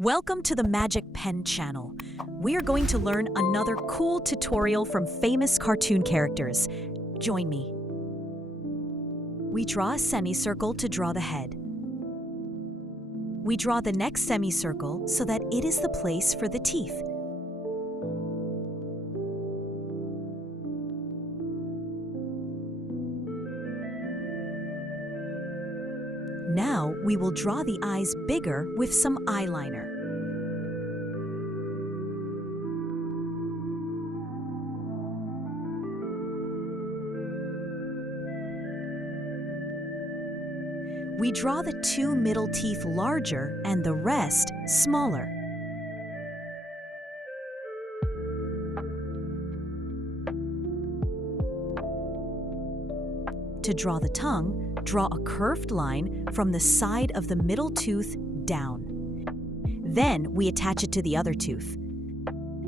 Welcome to the Magic Pen channel. We're going to learn another cool tutorial from famous cartoon characters. Join me. We draw a semicircle to draw the head. We draw the next semicircle so that it is the place for the teeth. Now we will draw the eyes bigger with some eyeliner. We draw the two middle teeth larger and the rest smaller. To draw the tongue, draw a curved line from the side of the middle tooth down. Then we attach it to the other tooth.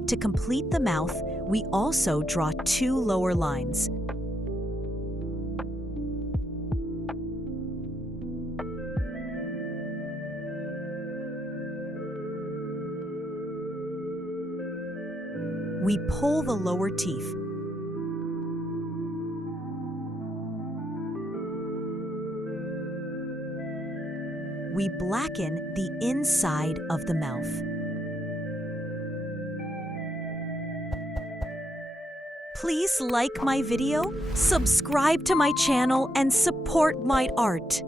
To complete the mouth, we also draw two lower lines. We pull the lower teeth. We blacken the inside of the mouth. Please like my video, subscribe to my channel, and support my art.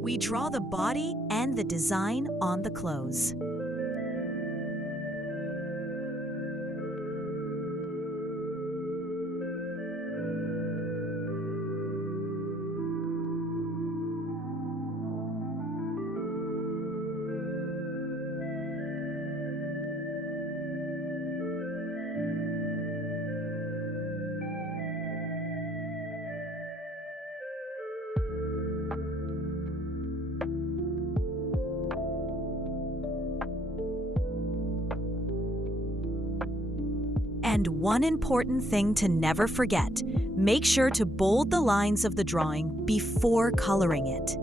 We draw the body and the design on the clothes. And one important thing to never forget, make sure to bold the lines of the drawing before coloring it.